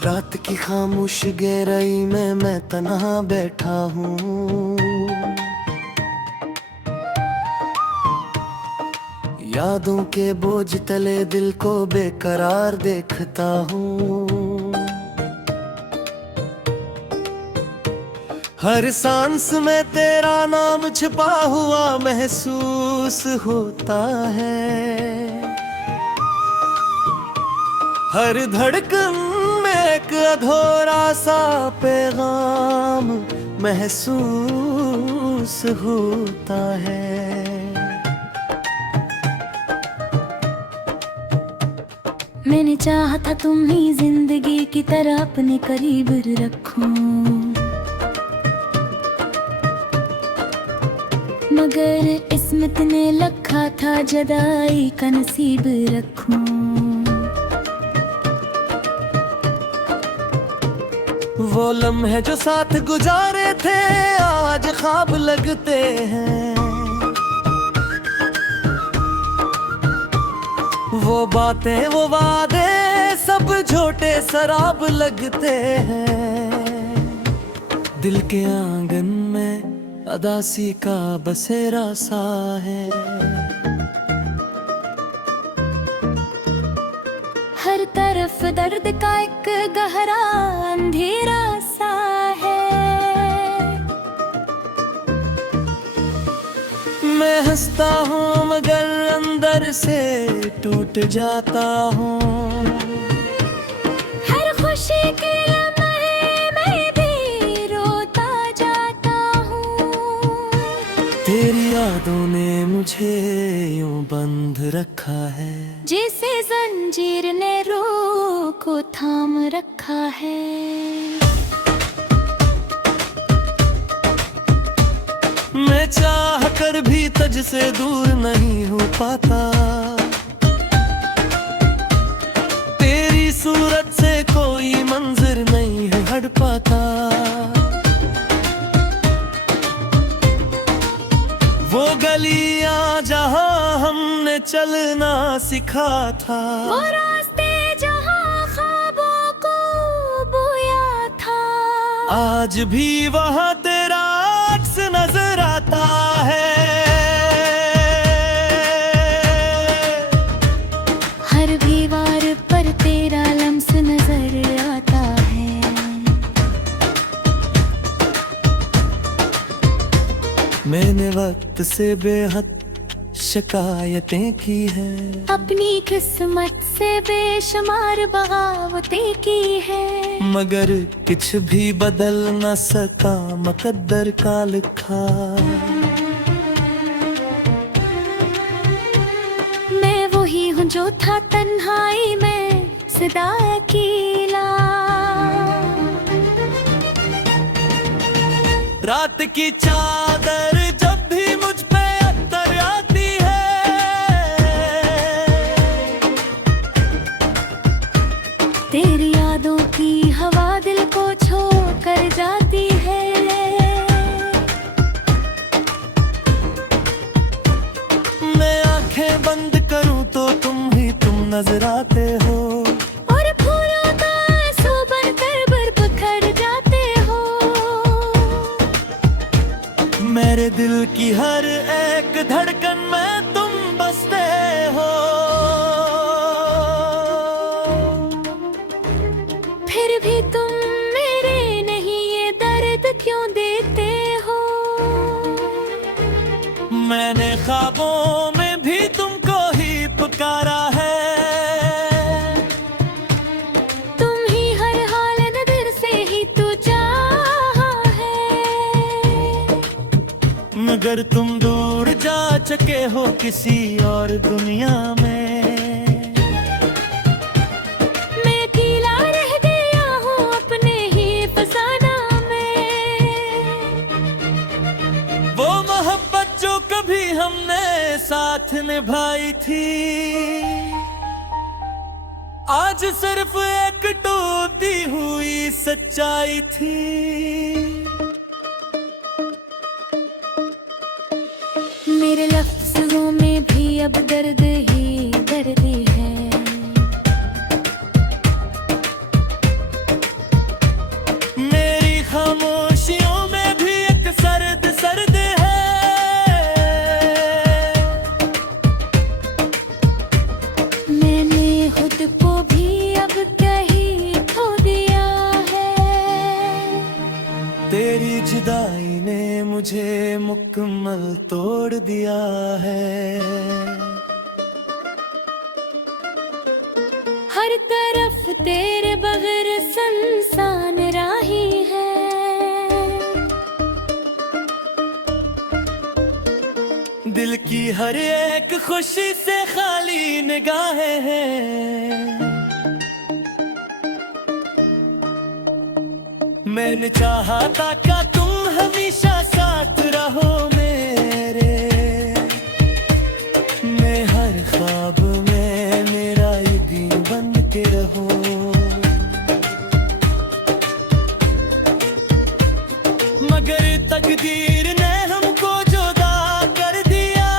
रात की खामोश गहराई में मैं तन्हा बैठा हूँ। यादों के बोझ तले दिल को बेकरार देखता हूँ। हर सांस में तेरा नाम छिपा हुआ महसूस होता है। हर धड़कन में एक अधूरा सा पैगाम महसूस होता है। मैंने चाहा था तुम्हें जिंदगी की तरह अपने करीब रखूं, मगर किस्मत ने लिखा था जुदाई का नसीब रखूं। वो लम्हे जो साथ गुजारे थे आज ख्वाब लगते हैं। वो बातें वो वादे सब झूठे शराब लगते हैं। दिल के आंगन में अदासी का बसेरा सा है। हर तरफ दर्द का एक गहरा अंधेरा सा है। मैं हंसता हूँ मगर अंदर से टूट जाता हूँ। हर खुशी के लम्हे में भी रोता जाता हूँ। तेरी यादों ने मुझे यूं बंद रखा है, जैसे जंजीर ने रूह को थाम रखा है। मैं चाह कर भी तुझसे दूर नहीं हो पाता। तेरी सूरत से कोई मंजर नहीं है हट पाता। वो गलियां जहां हमने चलना सिखा था, वो रास्ते जहां ख्वाबों को बोया था, आज भी वहां तेरा अक्स नजर आता है। हर दीवार पर तेरा लम्स नजर आता है। मैंने वक्त से बेहद शिकायतें की हैं, अपनी किस्मत से बेशुमार बगावतें की है, मगर कुछ भी बदल न सका मुकद्दर का लिखा। मैं वही हूँ जो था तन्हाई में सदा अकेला। रात की चादर जब भी मुझ पे अत्तर आती है, तेरी यादों की हवा दिल को छोड़ कर जाती है। मैं आंखें बंद करूं तो तुम नजर आते हो, और फूलों का आंसू बनकर बिखर जाते हो। मेरे दिल की हर एक धड़कन में तुम बसते हो। फिर भी तुम मेरे नहीं ये दर्द क्यों देते हो। मैंने ख्वाबों में भी तुमको ही पुकारा है, तुम ही हर हाल नजर से ही तू चाहा है, मगर तुम दूर जा चुके हो किसी और दुनिया में। मैं अकेला रह गया हूँ अपने ही फसाना में। वो मोहब्बत जो कभी हमने साथ निभाई थी, आज सिर्फ एक टूटी हुई सच्चाई थी। मेरे लफ्ज़ों में भी अब दर्द ही दर्द है। जुदाई ने मुझे मुकम्मल तोड़ दिया है। हर तरफ तेरे बगैर सुनसान राही है। दिल की हर एक खुशी से खाली निगाहें हैं। मैंने चाहा था क्या तुम हमेशा साथ रहो मेरे। मैं हर ख्वाब में मेरा यकीन बन के रहो। मगर तकदीर ने हमको जुदा कर दिया।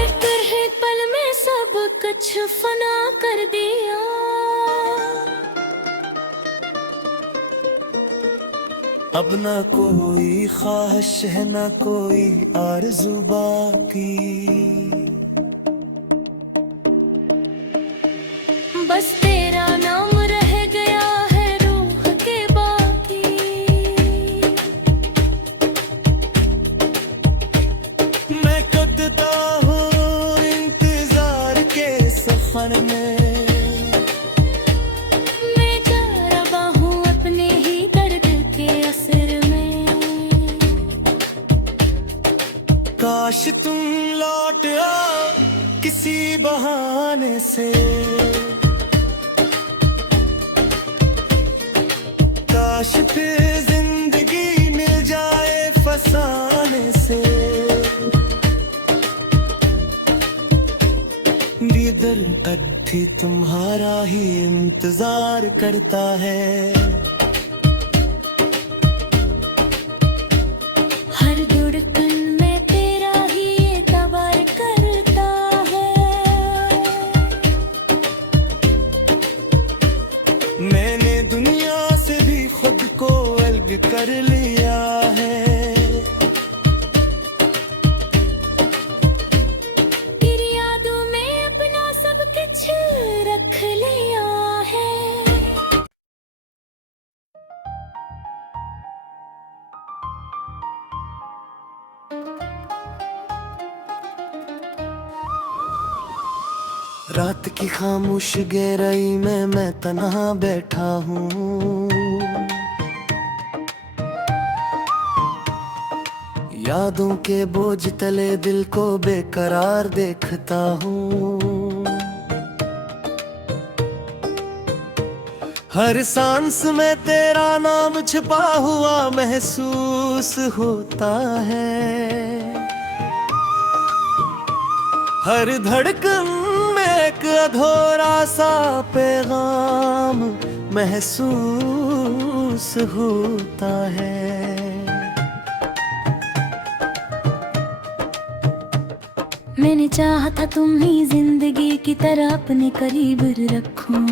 एक ही पल में सब कुछ फना कर दिया। अब ना कोई ख्वाहिश है ना कोई आरज़ू बाकी। बस तेरा नाम रह गया है रूह के बाकी। मैं कदता हूँ इंतजार के सफर में। मैं जा रहा हूँ अपने ही दर्द के असर में। काश तुम लौट आओ किसी बहाने से। काश फिर जिंदगी मिल जाए फसाने से। दीदर अड्डी तुम्हारा ही इंतजार करता है। हर धड़कन में तेरा ही एतबार करता है। मैंने दुनिया से भी खुद को अलग कर लिया है। तेरी यादों में अपना सब कुछ रख लिया है। रात की खामोश गहराई में मैं तन्हा बैठा हूँ। यादों के बोझ तले दिल को बेकरार देखता हूँ। हर सांस में तेरा नाम छिपा हुआ महसूस होता है। हर धड़कन में एक अधूरा सा पैगाम महसूस होता है। मैंने चाहा था तुम ही जिंदगी की तरह अपने करीब रखूं।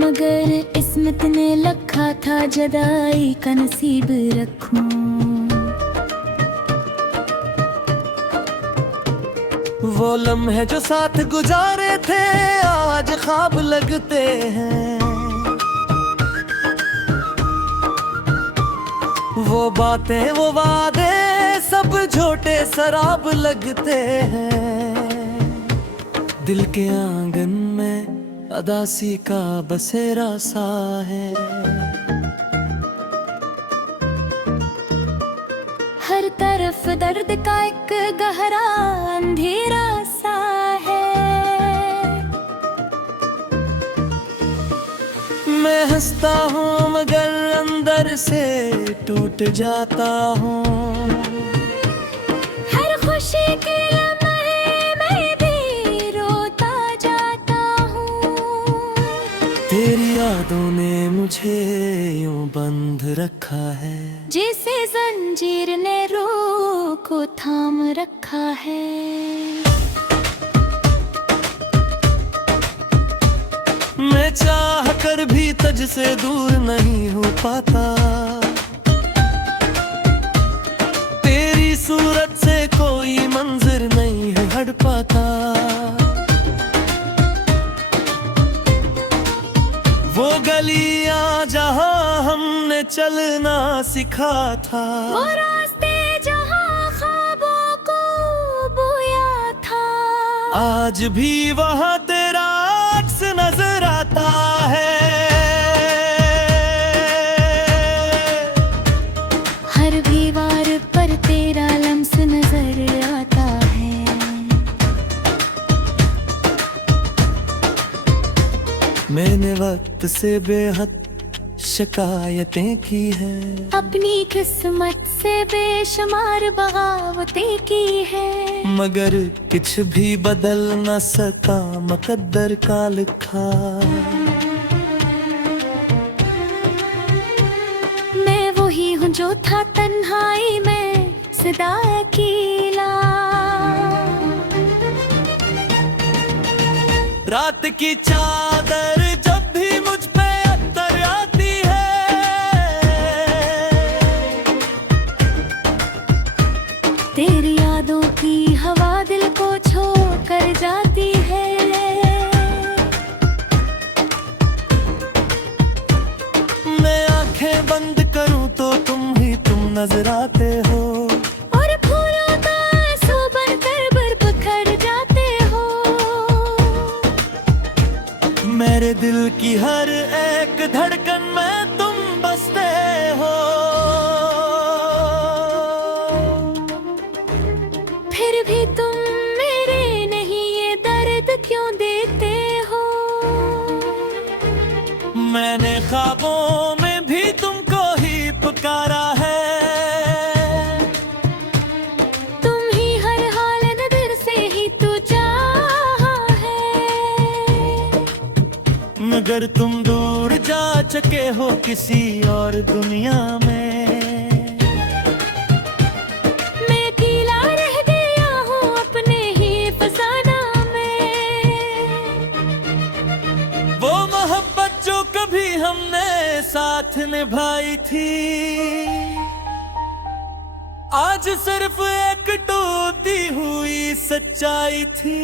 मगर किस्मत ने लिखा था जुदाई का नसीब रखूं। वो लम्हे जो साथ गुजारे थे आज ख्वाब लगते हैं। वो बातें वो वादे सब झूठे शराब लगते हैं। दिल के आंगन में अदासी का बसेरा सा है। हर तरफ दर्द का एक गहरा अंधेरा सा है। मैं हंसता हूँ मगर अंदर से टूट जाता हूँ। हर खुशी के लम्हे में भी रोता जाता हूँ। तेरी यादों ने मुझे यूं बंद रखा है। जैसे जंजीर ने रूह को थाम रखा है। मैं चाह कर भी तुझसे दूर नहीं हो पाता। तेरी सूरत से कोई मंजर नहीं है हट पाता। गलियां जहां हमने चलना सिखा था, वो रास्ते जहाँ ख्वाबों को बोया था, आज भी वहाँ तेरा अक्स नजर आता है। हर दीवार पर तेरा लम्स नजर आता है। मैंने वक्त से बेहद शिकायतें की हैं, अपनी किस्मत से बेशुमार बगावतें की है, मगर कुछ भी बदल न सका मुकद्दर का लिखा। मैं वही हूँ जो था तन्हाई में सदा अकेला। रात की चादर जब भी मुझ पे अत्तर आती है, तेरी यादों की हवा दिल को छोड़ कर जाती है। मैं आंखें बंद करूं तो तुम नजर आते हो, और फूलों का आंसू बनकर बिखर जाते हो। मेरे दिल की हर एक धड़कन में तुम बसते हो। फिर भी तुम मेरे नहीं, ये दर्द क्यों देते हो? मैंने ख्वाबों में भी तुमको ही पुकारा है, तुम ही हर हाल नजर से ही तू चाहा है। मगर तुम दूर जा चुके हो किसी और दुनिया में। मैं अकेला रह गया हूँ अपने ही फसाना में। वो मोहब्बत जो कभी हमने साथ निभाई थी, आज सिर्फ एक टूटी हुई सच्चाई थी।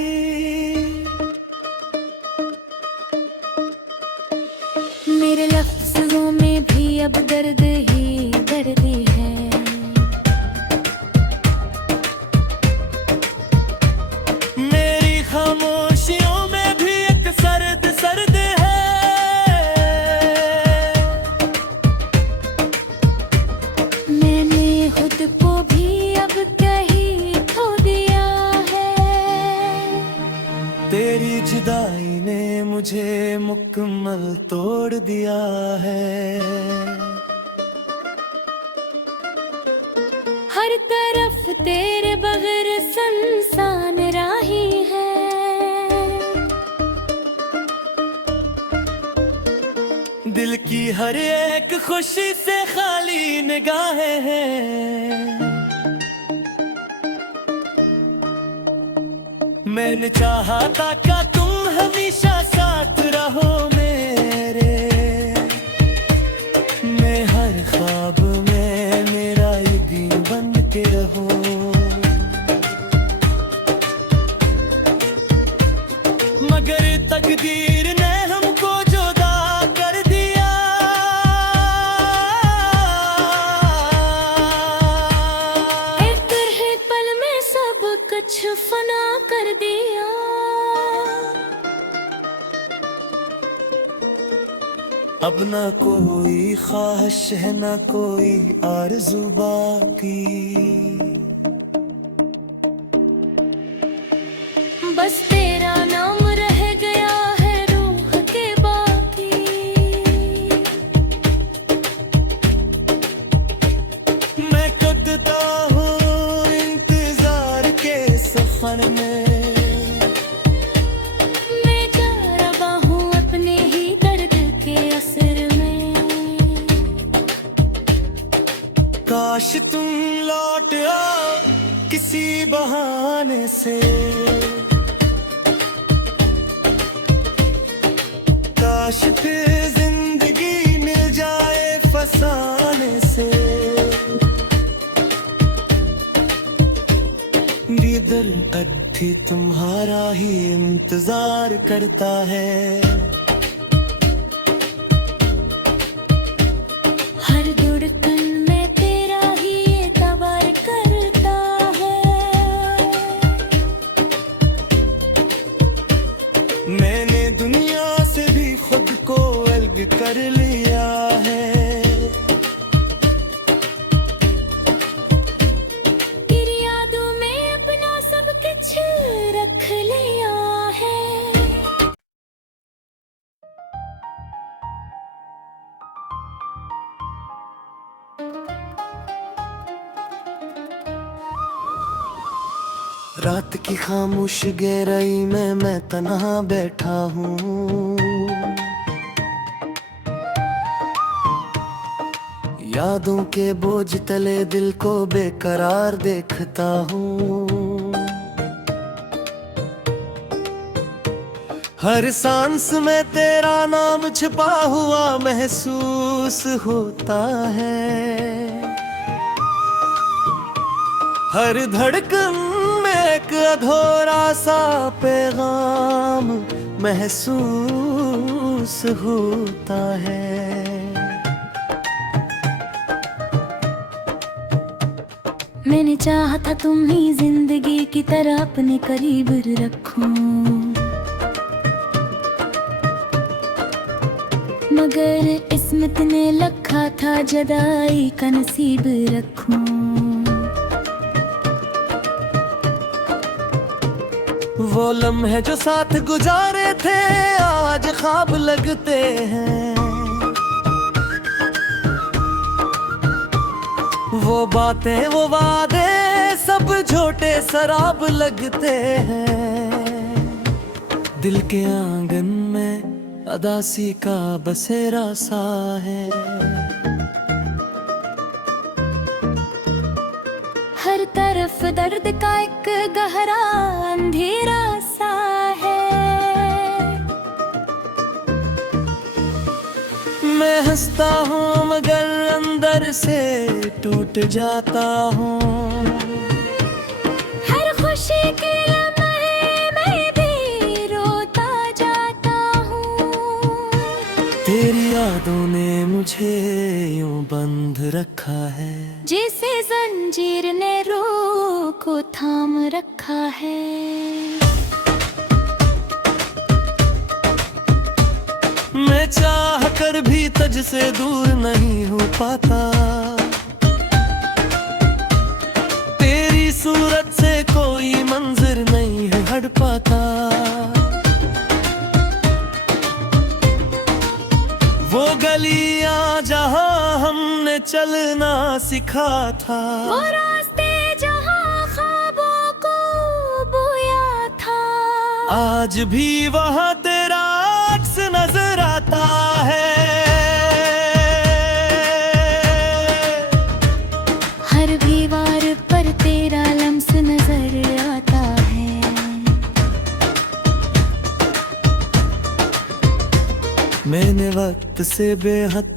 मेरे लफ्ज़ों में भी अब दर्द ही दर्द है। मेरी खामोशियों में भी एक सर्द सर्द है। मैंने खुद को भी अब कहीं खो दिया है। तेरी जुदाई ने मुझे मुकम्मल तोड़ दिया है। हर तरफ तेरे बगैर सुनसान राही है। दिल की हर एक खुशी से खाली निगाहें हैं। मैंने चाहा था क्या तुम हमेशा साथ रहो मेरे, मैं हर ख्वाब में मेरा यकीन बन के रहो। मगर तकदीर ने हमको जुदा कर दिया। एक तरह पल में सब कुछ फना कर दिया। अब ना कोई ख्वाहिश है ना कोई आरज़ू बाकी, बस तेरा नाम रह गया है रूह के बाकी। मैं कटता हूँ इंतजार के सफर में। मैं जा रहा हूँ अपने ही दर्द के असर में। काश तुम लौट आओ किसी बहाने से, काश फिर जिंदगी मिल जाए फसाने से। ये दिल अब भी तुम्हारा ही इंतजार करता है। कर लिया है। तेरी यादों में अपना सब कुछ रख लिया है। रात की खामोश गहराई में मैं तन्हा बैठा हूँ, यादों के बोझ तले दिल को बेकरार देखता हूँ। हर सांस में तेरा नाम छिपा हुआ महसूस होता है। हर धड़कन में एक अधूरा सा पैगाम महसूस होता है। मैंने चाहा था तुम्हें जिंदगी की तरह अपने करीब रखूं, मगर किस्मत ने लिखा था जुदाई का नसीब रखूं। वो लम्हे जो साथ गुजारे थे आज ख्वाब लगते हैं। वो बातें वो वादे सब झूठे शराब लगते हैं। दिल के आंगन में अदासी का बसेरा सा है। हर तरफ दर्द का एक गहरा अंधेरा सा है। मैं हंसता हूँ मगर अंदर से टूट जाता हूँ। हर खुशी के लम्हे में भी रोता जाता हूँ। तेरी यादों ने मुझे यूं बंद रखा है, जैसे जंजीर ने रूह को थाम रखा है। मैं चाह कर भी तुझसे दूर नहीं हो पाता। तेरी सूरत से कोई मंजर नहीं है हट पाता। वो गलियां जहां हमने चलना सिखा था, वो रास्ते जहां ख्वाबों को बोया था, आज भी वहां तेरा अक्स नजर आता है। हर दीवार पर तेरा लम्स नजर आता है। मैंने वक्त से बेहद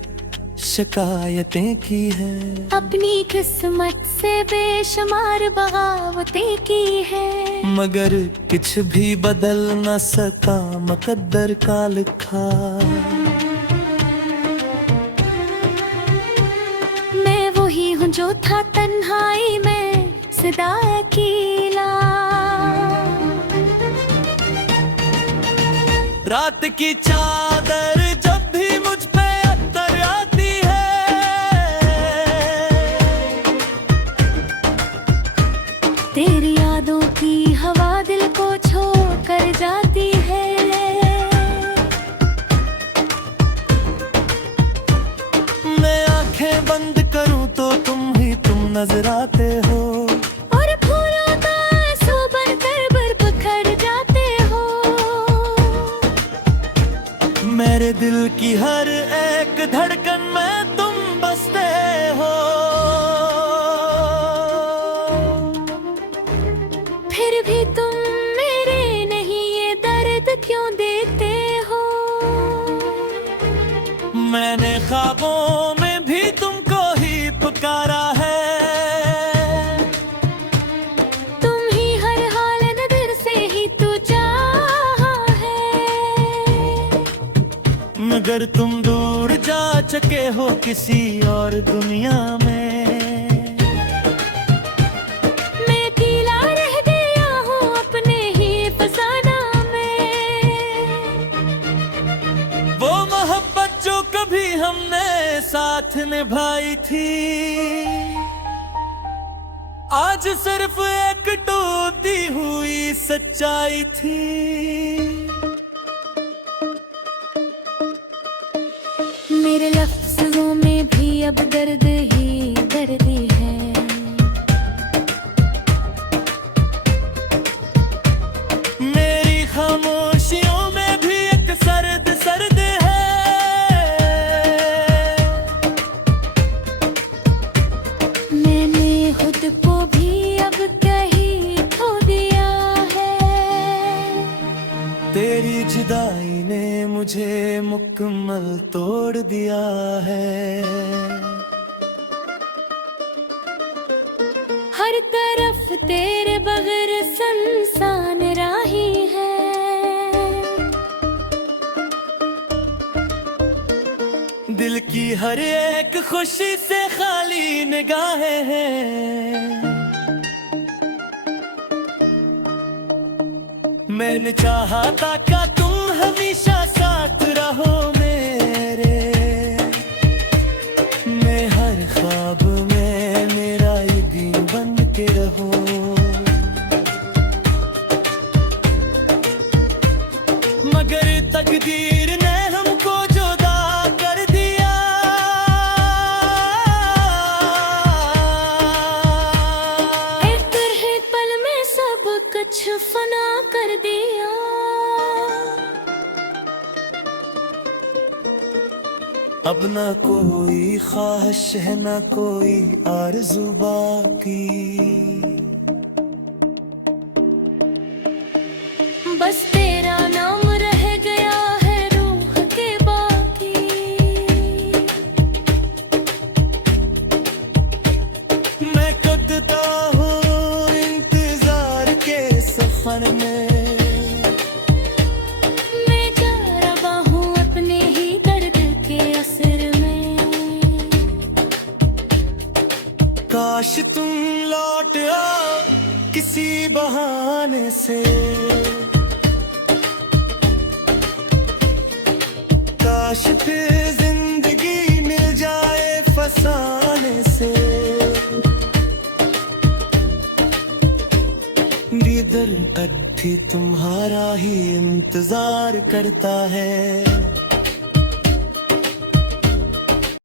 शिकायतें की है, अपनी किस्मत से बेशुमार बगावतें की है, मगर कुछ भी बदल न सका मुकद्दर का लिखा। मैं वही हूँ जो था तन्हाई में सदा अकेला। रात की चादर जब भी मुझ पे अत्तर आती है, तेरी यादों की हवा दिल को छोड़ कर जाती है। मैं आंखें बंद करूं तो तुम नजर आते हो, और फूलों का आंसू बनकर बिखर जाते हो। मेरे दिल की हर एक धड़कन में तुम बसते हो। फिर भी तुम मेरे नहीं, ये दर्द क्यों देते हो? मैंने ख्वाबों में भी तुमको ही पुकारा है, तुम ही हर हाल नजर से ही तू चाहा है। मगर तुम दूर जा चुके हो किसी और दुनिया में। मैं अकेला रह गया हूँ अपने ही फसाना में। वो मोहब्बत जो भी हमने साथ निभाई थी, आज सिर्फ एक टूटी हुई सच्चाई थी। मेरे लफ्ज़ों में भी अब दर्द ही दर्द है। मेरी खामोशियों में भी एक सर्द सर्द है। मैंने खुद को भी अब कहीं खो दिया है। तेरी जुदाई ने मुझे मुकम्मल तोड़ दिया है। हर तरफ तेरे बगैर सुनसान राही है। दिल की हर एक खुशी से खाली निगाहें हैं। मैंने चाहा था कि तुम हमेशा साथ रहो मेरे। मैं हर ख्वाब में मेरा यकीन बन के रहूं। मगर तकदीर ने हमको जुदा कर दिया। एक ही पल में सब कुछ फना कर दिया। अब ना कोई ख्वाहिश है ना कोई आरज़ू बाकी। बस तेरा नाम रह गया है रूह के बाकी। मैं कटता हूँ इंतजार के सफर में। मैं जा रहा हूँ अपने ही दर्द के असर में। काश तुम लौट आओ किसी बहाने से। काश फिर जिंदगी मिल जाए फसाने से। दिल तक भी तुम्हारा ही इंतजार करता है।